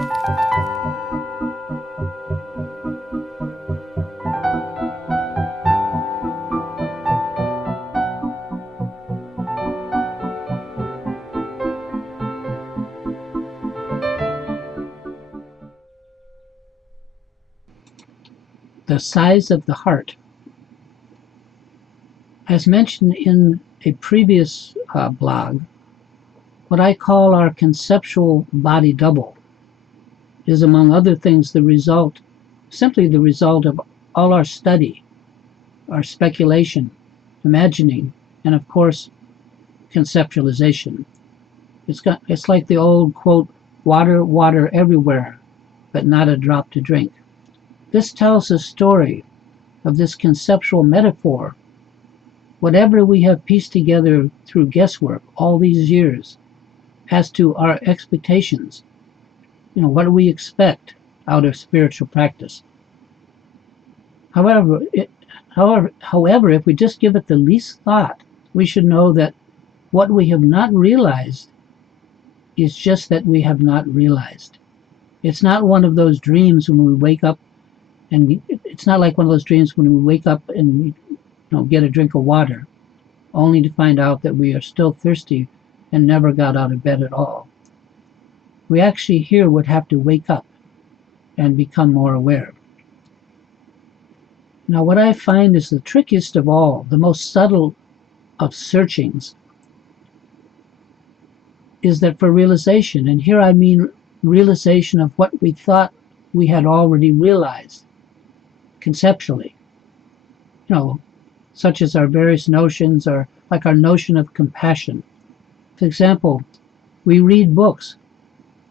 The size of the heart. As mentioned in a previous blog, what I call our conceptual body double is, among other things, simply the result of all our study, our speculation, imagining, and of course, conceptualization. It's like the old quote, water, water everywhere, but not a drop to drink. This tells a story of this conceptual metaphor. Whatever we have pieced together through guesswork all these years as to our expectations, what do we expect out of spiritual practice? However, if we just give it the least thought, we should know that what we have not realized is just that we have not realized. It's not one of those dreams when we wake up, and it's not like one of those dreams when we wake up and get a drink of water, only to find out that we are still thirsty and never got out of bed at all. We actually here would have to wake up and become more aware. Now, what I find is the trickiest of all, the most subtle of searchings, is that for realization, and here I mean realization of what we thought we had already realized conceptually, such as our various notions, or like our notion of compassion. For example, we read books,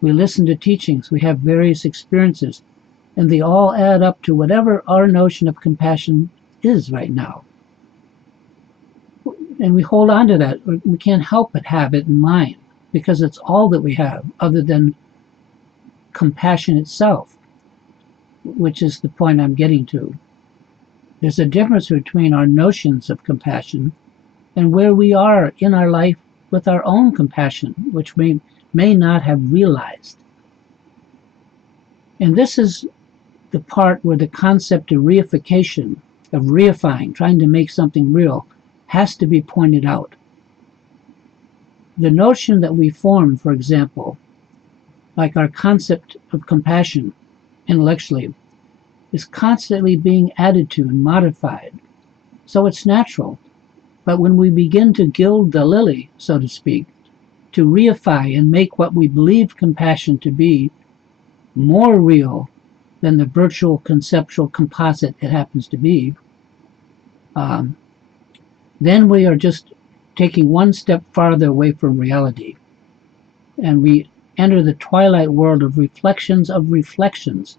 we listen to teachings, we have various experiences, and they all add up to whatever our notion of compassion is right now. And we hold on to that. We can't help but have it in mind, because it's all that we have other than compassion itself, which is the point I'm getting to. There's a difference between our notions of compassion and where we are in our life with our own compassion, which we may not have realized. And this is the part where the concept of reification, of reifying, trying to make something real, has to be pointed out. The notion that we form, for example, like our concept of compassion intellectually, is constantly being added to and modified. So it's natural. But when we begin to gild the lily, so to speak, to reify and make what we believe compassion to be more real than the virtual conceptual composite it happens to be, then we are just taking one step farther away from reality. And we enter the twilight world of reflections of reflections.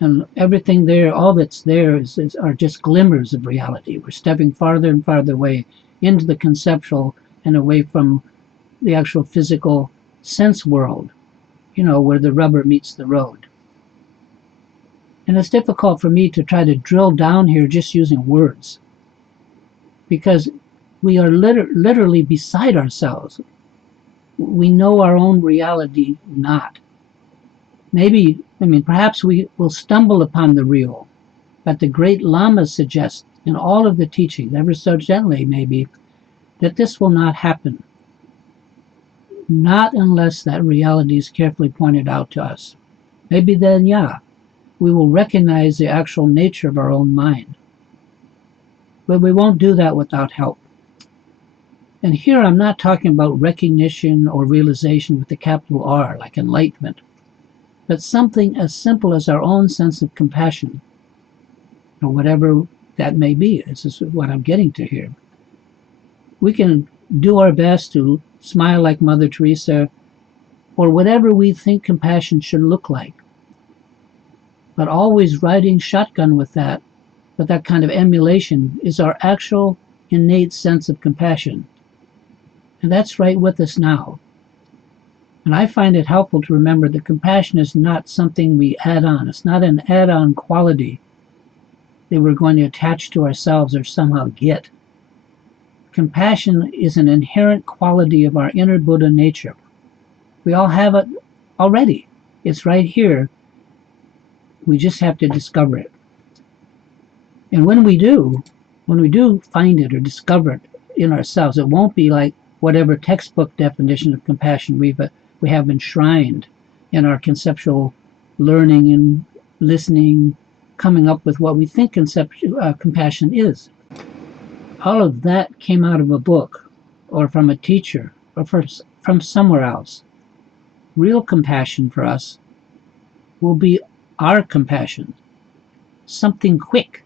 And everything there, all that's there are just glimmers of reality. We're stepping farther and farther away into the conceptual and away from the actual physical sense world, where the rubber meets the road. And it's difficult for me to try to drill down here just using words, because we are literally beside ourselves. We know our own reality not. Perhaps we will stumble upon the real, but the great Lama suggests in all of the teaching, ever so gently maybe, that this will not happen. Not unless that reality is carefully pointed out to us. Maybe then, we will recognize the actual nature of our own mind. But we won't do that without help. And here I'm not talking about recognition or realization with the capital R, like enlightenment, but something as simple as our own sense of compassion, or whatever that may be. This is what I'm getting to here. We can do our best to smile like Mother Teresa, or whatever we think compassion should look like. But always riding shotgun with that kind of emulation, is our actual innate sense of compassion. And that's right with us now. And I find it helpful to remember that compassion is not something we add on. It's not an add-on quality that we're going to attach to ourselves or somehow get. Compassion is an inherent quality of our inner Buddha nature. We all have it already. It's right here. We just have to discover it. And when we do find it or discover it in ourselves, it won't be like whatever textbook definition of compassion we have enshrined in our conceptual learning and listening, coming up with what we think compassion is. All of that came out of a book or from a teacher or from somewhere else. Real compassion for us will be our compassion, something quick,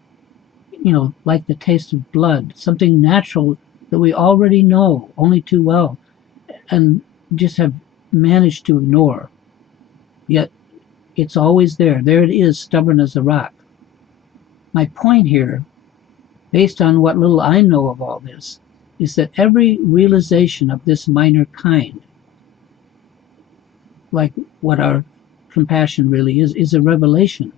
like the taste of blood, something natural that we already know only too well and just have managed to ignore. Yet it's always there. There it is, stubborn as a rock. My point here, based on what little I know of all this, is that every realization of this minor kind, like what our compassion really is a revelation.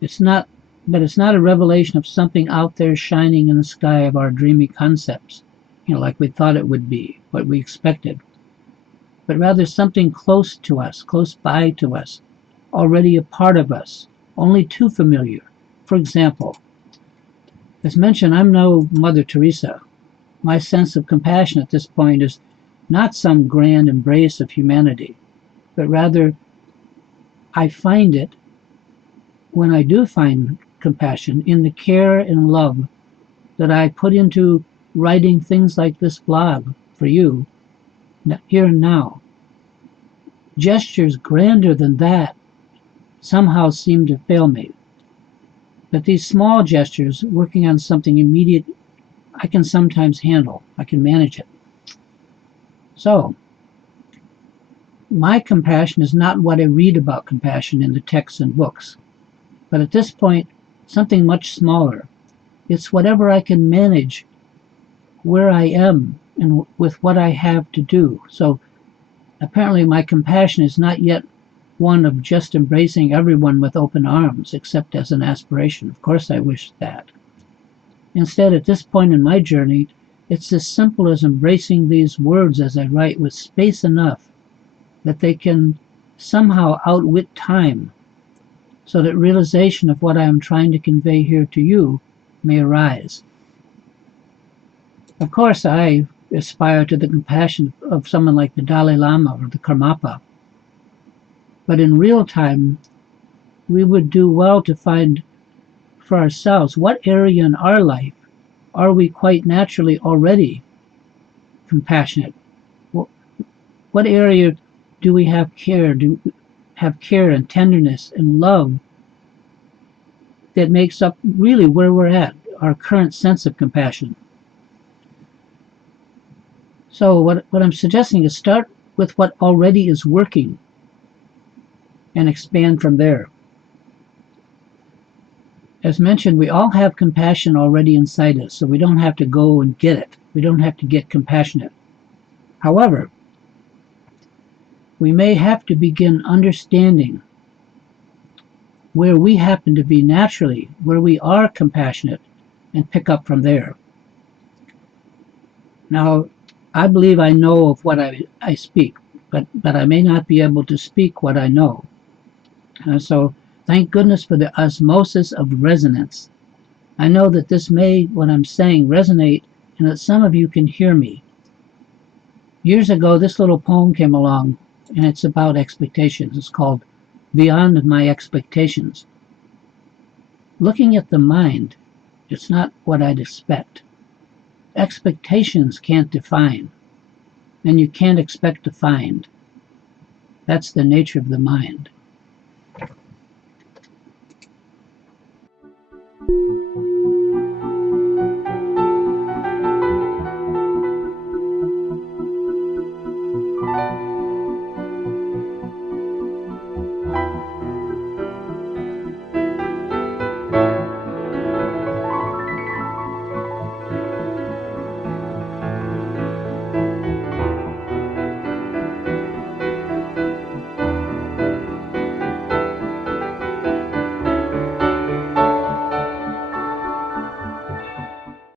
But it's not a revelation of something out there shining in the sky of our dreamy concepts, like we thought it would be, what we expected, but rather something close to us, close by to us, already a part of us, only too familiar. For example, as mentioned, I'm no Mother Teresa. My sense of compassion at this point is not some grand embrace of humanity, but rather I find it, when I do find compassion, in the care and love that I put into writing things like this blog for you, here and now. Gestures grander than that somehow seem to fail me. But these small gestures, working on something immediate, I can sometimes handle. I can manage it. So, my compassion is not what I read about compassion in the texts and books, but at this point, something much smaller. It's whatever I can manage where I am and with what I have to do. So apparently my compassion is not yet one of just embracing everyone with open arms, except as an aspiration. Of course I wish that. Instead, at this point in my journey, it's as simple as embracing these words as I write with space enough that they can somehow outwit time, so that realization of what I am trying to convey here to you may arise. Of course, I aspire to the compassion of someone like the Dalai Lama or the Karmapa. But in real time, we would do well to find for ourselves what area in our life are we quite naturally already compassionate. What area do we have care and tenderness and love that makes up really where we're at, our current sense of compassion. So what I'm suggesting is start with what already is working and expand from there. As mentioned, we all have compassion already inside us, so we don't have to go and get it. We don't have to get compassionate. However, we may have to begin understanding where we happen to be naturally, where we are compassionate, and pick up from there. Now, I believe I know of what I speak, but I may not be able to speak what I know. So thank goodness for the osmosis of resonance. I know that this may, what I'm saying, resonate, and that some of you can hear me. Years ago, this little poem came along, and it's about expectations. It's called Beyond My Expectations. Looking at the mind, it's not what I'd expect. Expectations can't define, and you can't expect to find. That's the nature of the mind.